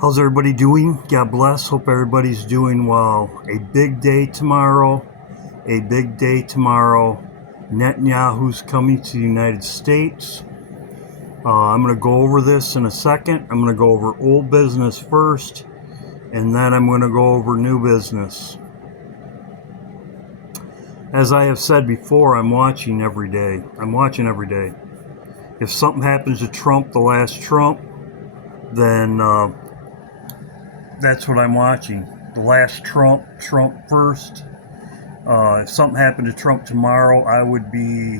How's everybody doing? God bless. Hope everybody's doing well. A big day tomorrow. A big day tomorrow. Netanyahu's coming to the United States. I'm going to go over this in a second. I'm going to go over old business first, and then I'm going to go over new business. As I have said before, I'm watching every day. If something happens to Trump, the last Trump, then that's what I'm watching. The last Trump, Trump first. If something happened to Trump tomorrow, I would be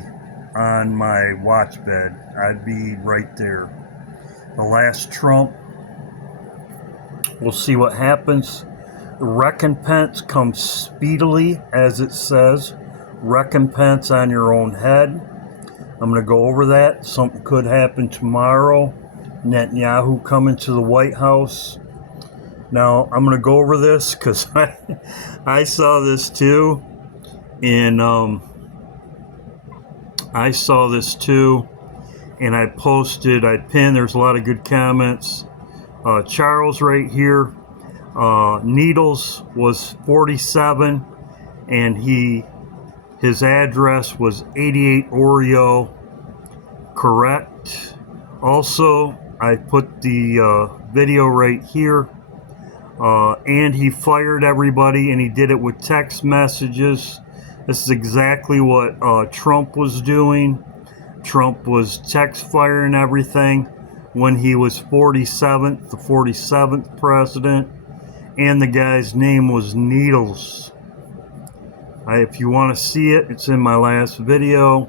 on my watch bed. I'd be right there. The last Trump. We'll see what happens. The recompense comes speedily, as it says. Recompense on your own head. I'm going to go over that. Something could happen tomorrow. Netanyahu coming to the White House. Now, I'm going to go over this because I saw this too. And I pinned, there's a lot of good comments. Charles right here, Needles was 47, and his address was 88 Oreo, correct. Also, I put the video right here, and he fired everybody, and he did it with text messages. This is exactly what Trump was doing. Trump was text firing everything when he was 47th, the 47th president, and the guy's name was Needles. If you want to see it, it's in my last video.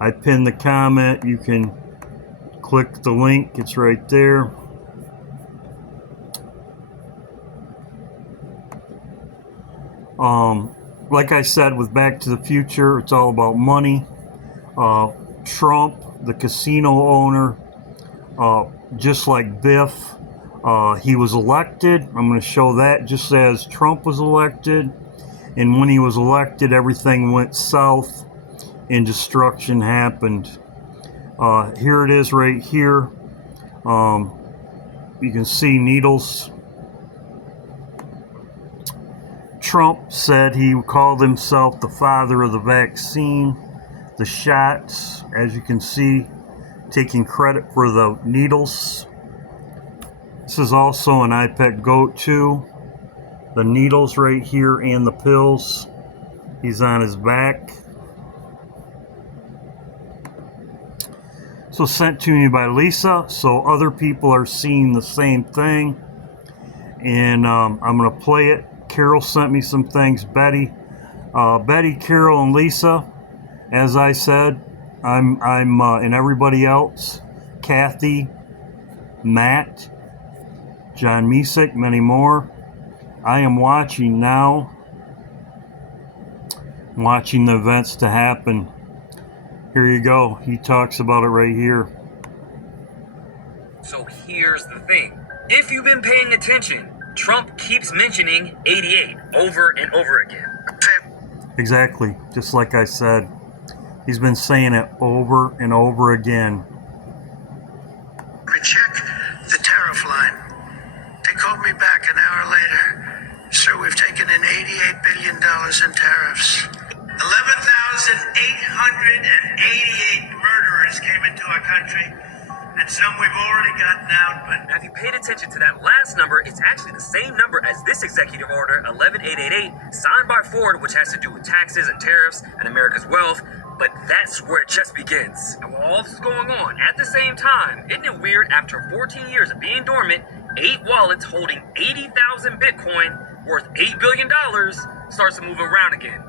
I pinned the comment. You can click the link. It's right there. Like I said, with Back to the Future, it's all about money. Trump, the casino owner, just like Biff, he was elected. I'm going to show that just as Trump was elected. And when he was elected, everything went south and destruction happened. Here it is right here. You can see Needles. Trump said he called himself the father of the vaccine, the shots, as you can see, taking credit for the needles. This is also an iPad goat too. The needles right here and the pills. He's on his back. So sent to me by Lisa, so other people are seeing the same thing. And I'm going to play it. Carol sent me some things. Betty, Carol, and Lisa. As I said, I'm and everybody else. Kathy, Matt, John Misick, many more. I am watching now. I'm watching the events to happen. Here you go. He talks about it right here. So here's the thing. If you've been paying attention, Trump keeps mentioning 88 over and over again. Exactly. Just like I said. He's been saying it over and over again. Check the tariff line. They called me back an hour later. Sir, we've taken in $88 billion in tariffs. 11,888 murderers came into our country, and some we've already gotten out, but... Now, if you paid attention to that last number, it's actually the same number as this executive order, 11888, signed by Ford, which has to do with taxes and tariffs and America's wealth. But that's where it just begins. And while all this is going on, at the same time, isn't it weird, after 14 years of being dormant, 8 wallets holding 80,000 Bitcoin worth $8 billion starts to move around again?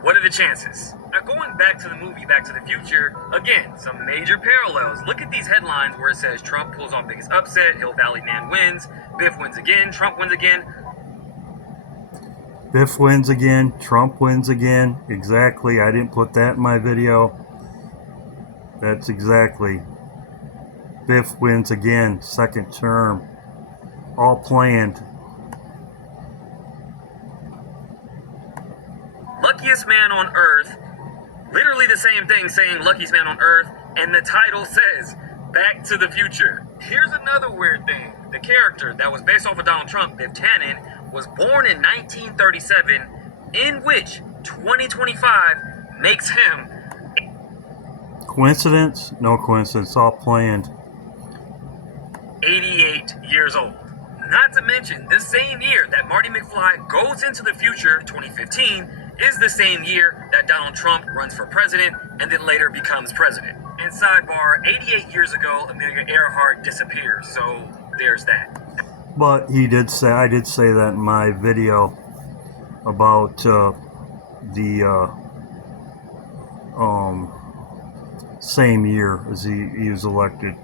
What are the chances? Now, going back to the movie Back to the Future, again, some major parallels. Look at these headlines where it says Trump pulls on biggest upset, Hill Valley man wins, Biff wins again, Trump wins again. Biff wins again, Trump wins again. Exactly. I didn't put that in my video. That's exactly. Biff wins again, second term. All planned. Luckiest man on earth. Literally the same thing saying luckiest man on earth. And the title says Back to the Future. Here's another weird thing. The character that was based off of Donald Trump, Biff Tannen, was born in 1937, in which 2025 makes him... Coincidence? No coincidence. All planned. 88 years old. Not to mention, the same year that Marty McFly goes into the future, 2015, is the same year that Donald Trump runs for president and then later becomes president. And sidebar, 88 years ago, Amelia Earhart disappears, so there's that. But he did say, I did say that in my video about the same year as he was elected.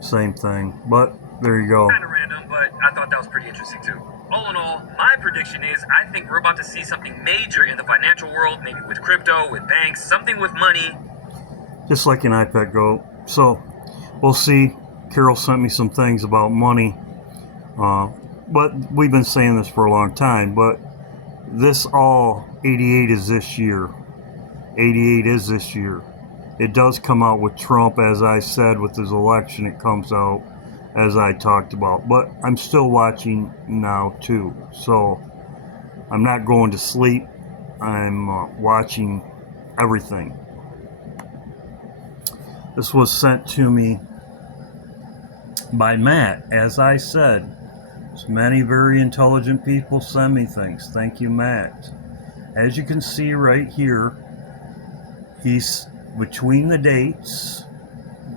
Same thing. But there you go. Kind of random, but I thought that was pretty interesting too. All in all, my prediction is I think we're about to see something major in the financial world, maybe with crypto, with banks, something with money. Just like an iPad Go. So we'll see. Carol sent me some things about money. But we've been saying this for a long time. But this all 88 is this year. 88 is this year. It does come out with Trump, as I said, with his election. It comes out as I talked about. But I'm still watching now too. So I'm not going to sleep. I'm watching everything. This was sent to me by Matt, as I said. Many very intelligent people send me things. Thank you, Matt. As you can see right here, he's between the dates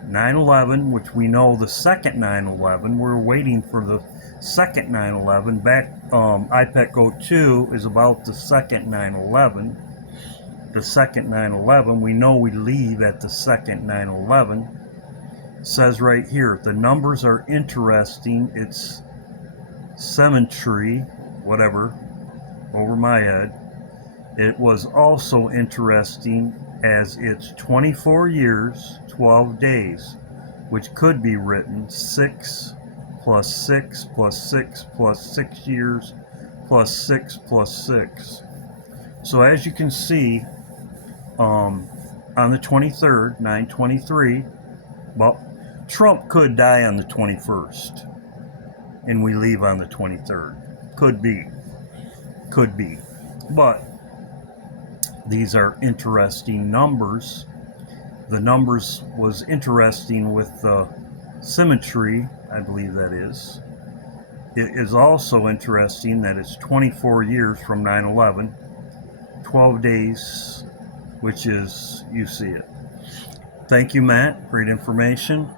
9/11, which we know the second 9/11. We're waiting for the second 9/11. Back iPad Go 2 is about the second 9/11. The second 9/11. We know we leave at the second 9/11. Says right here, the numbers are interesting. It's symmetry, whatever, over my head. It was also interesting as it's 24 years, 12 days, which could be written 6 plus 6 plus 6 plus 6 years plus 6 plus 6. So as you can see, on the 23rd, 9/23, well, Trump could die on the 21st, and we leave on the 23rd. Could be. But these are interesting numbers. The numbers was interesting with the symmetry, I believe that is. It is also interesting that it's 24 years from 9/11, 12 days, which is, you see it. Thank you, Matt. Great information.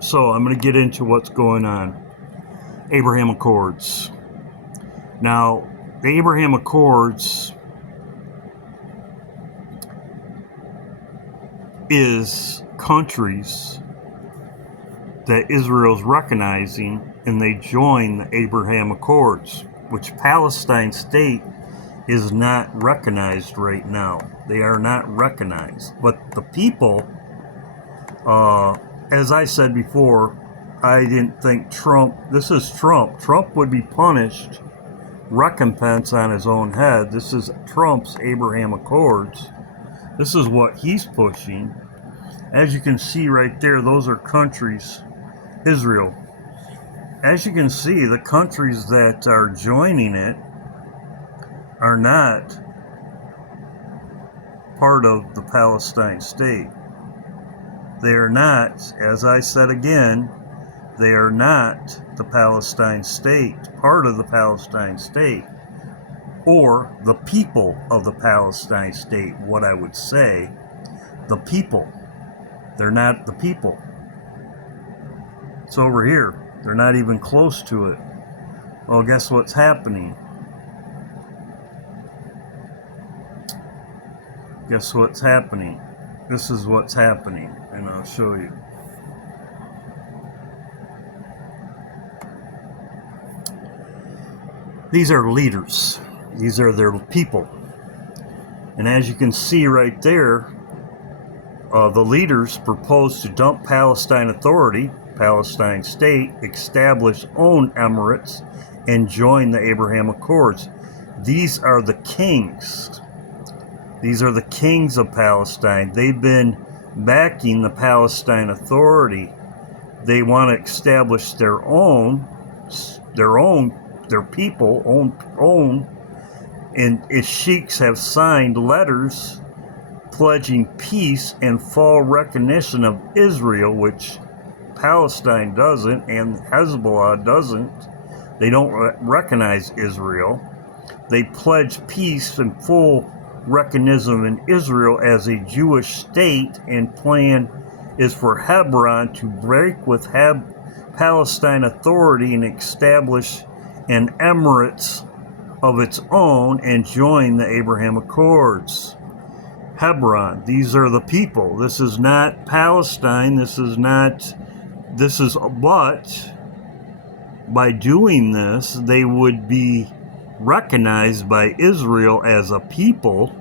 So I'm going to get into what's going on. Abraham Accords. Now, the Abraham Accords is countries that Israel's recognizing, and they join the Abraham Accords, which Palestine state is not recognized right now. They are not recognized. But the people, as I said before, I didn't think Trump, this is Trump. Trump would be punished, recompense on his own head. This is Trump's Abraham Accords. This is what he's pushing. As you can see right there, those are countries, Israel. As you can see, the countries that are joining it are not part of the Palestine state. They are not, as I said again, they are not the Palestine state, part of the Palestine state, or the people of the Palestine state, what I would say. The people. They're not the people. It's over here. They're not even close to it. Well, guess what's happening? Guess what's happening? This is what's happening, and I'll show you. These are leaders. These are their people. And as you can see right there, the leaders propose to dump Palestine Authority, Palestine State, establish own emirates, and join the Abraham Accords. These are the kings. These are the kings of Palestine. They've been backing the Palestine Authority. They want to establish their people, and its sheiks have signed letters pledging peace and full recognition of Israel, which Palestine doesn't and Hezbollah doesn't. They don't recognize Israel. They pledge peace and full recognition in Israel as a Jewish state, and plan is for Hebron to break with Palestine Authority and establish an emirates of its own and join the Abraham Accords. Hebron, these are the people. This is not Palestine. But by doing this, they would be recognized by Israel as a people,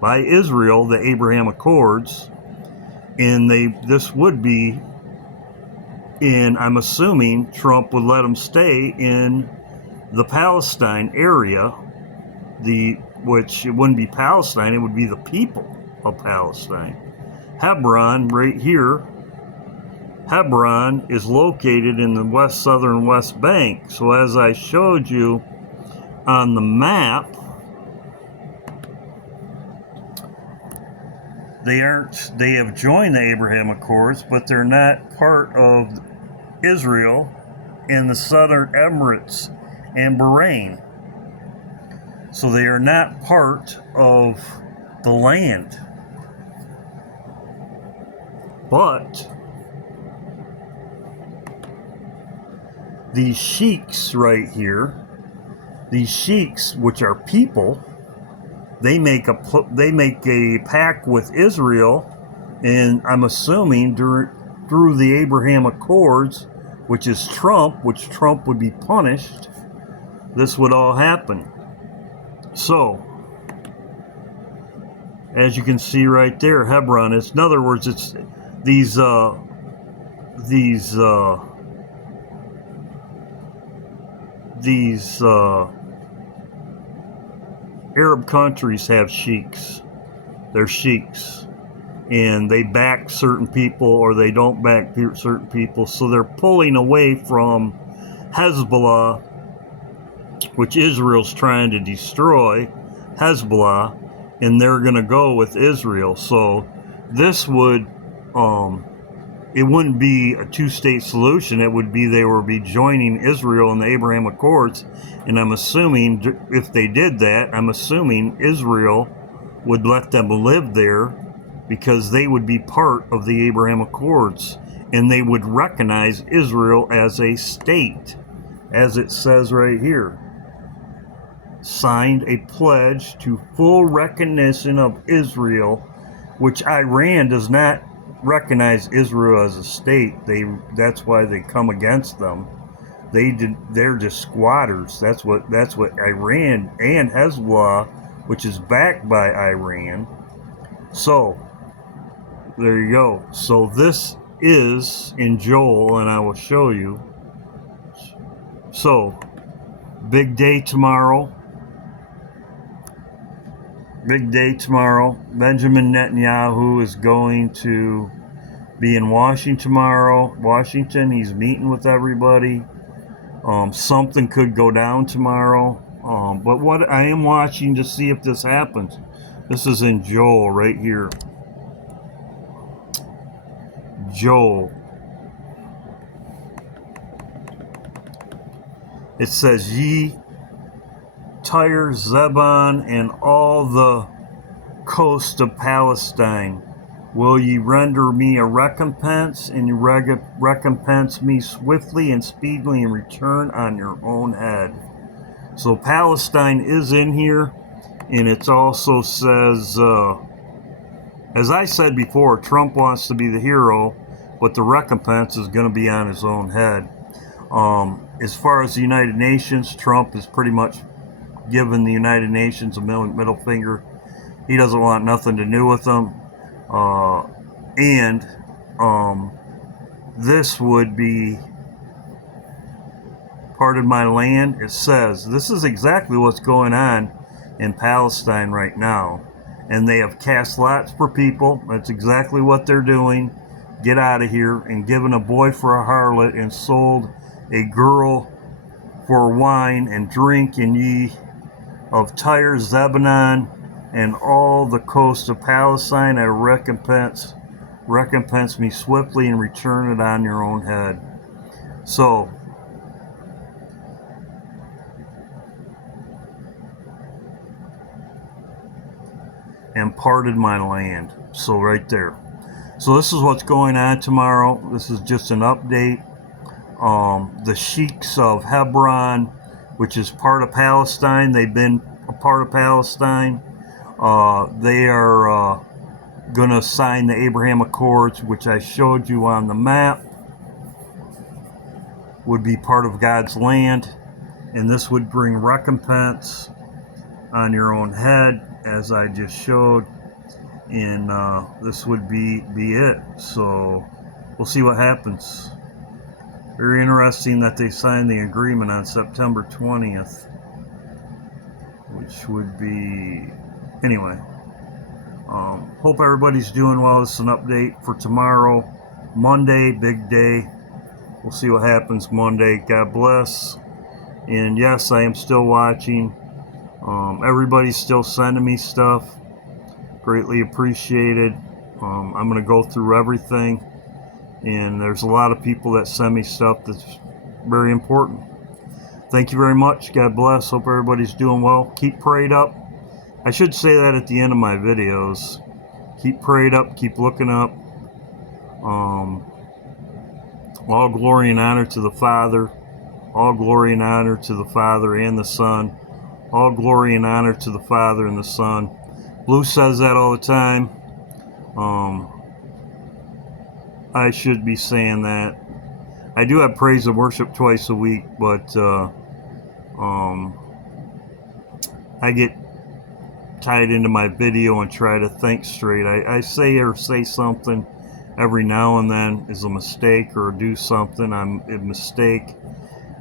by Israel, the Abraham Accords, and this would be in, I'm assuming Trump would let them stay in the Palestine area, which it wouldn't be Palestine, it would be the people of Palestine. Hebron, right here, Hebron is located in the southern West Bank. So as I showed you on the map, they have joined the Abraham Accords, but they're not part of Israel and the Southern Emirates and Bahrain. So they are not part of the land. But these sheiks right here, these sheiks, which are people, they make a pact with Israel, and I'm assuming through the Abraham Accords, which is Trump, which Trump would be punished, this would all happen. So, as you can see right there, Hebron is, in other words, it's these Arab countries have sheiks. They're sheiks. And they back certain people or they don't back certain people. So they're pulling away from Hezbollah, which Israel's trying to destroy, Hezbollah, and they're going to go with Israel. So this would, it wouldn't be a two-state solution. It would be they would be joining Israel in the Abraham Accords. And I'm assuming if they did that, I'm assuming Israel would let them live there because they would be part of the Abraham Accords. And they would recognize Israel as a state, as it says right here. Signed a pledge to full recognition of Israel, which Iran does not recognize Israel as a state. That's why they come against them. They're just squatters. That's what Iran and Hezbollah, which is backed by Iran. So there you go. So this is in Joel, and I will show you. So big day tomorrow. Big day tomorrow. Benjamin Netanyahu is going to be in Washington tomorrow. Washington, he's meeting with everybody. Something could go down tomorrow. But what I am watching to see if this happens. This is in Joel right here. Joel. It says, Ye Tyre, Zebon, and all the coast of Palestine, will ye render me a recompense, and you recompense me swiftly and speedily in return on your own head. So Palestine is in here, and it also says, as I said before, Trump wants to be the hero, but the recompense is going to be on his own head. As far as the United Nations, Trump is pretty much given the United Nations a middle finger. He doesn't want nothing to do with them. This would be part of my land. It says, this is exactly what's going on in Palestine right now. and they have cast lots for people. That's exactly what they're doing. Get out of here. And given a boy for a harlot, and sold a girl for wine and drink, and ye of Tyre, Zebulun, and all the coast of Palestine, I recompense me swiftly, and return it on your own head. So, and parted my land. So right there. So this is what's going on tomorrow. This is just an update. The sheiks of Hebron, which is part of Palestine, they've been a part of Palestine. They are going to sign the Abraham Accords, which I showed you on the map, would be part of God's land, and this would bring recompense on your own head, as I just showed, and this would be it. So we'll see what happens. Very interesting that they signed the agreement on September 20th, which would be, anyway. Hope everybody's doing well. This is an update for tomorrow, Monday, big day. We'll see what happens Monday. God bless. And yes, I am still watching. Everybody's still sending me stuff. Greatly appreciated. I'm going to go through everything. And there's a lot of people that send me stuff that's very important. Thank you very much. God bless. Hope everybody's doing well. Keep prayed up. I should say that at the end of my videos. Keep prayed up. Keep looking up. All glory and honor to the Father. All glory and honor to the Father and the Son. All glory and honor to the Father and the Son. Blue says that all the time. I should be saying that. I do have praise and worship twice a week, but I get tied into my video and try to think straight. I say something every now and then is a mistake, or do something, I'm a mistake.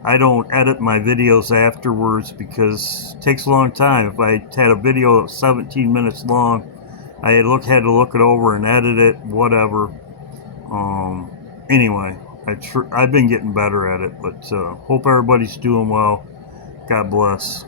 I don't edit my videos afterwards because it takes a long time. If I had a video that was 17 minutes long, I had to look it over and edit it, whatever. Anyway, I've been getting better at it, but hope everybody's doing well. God bless.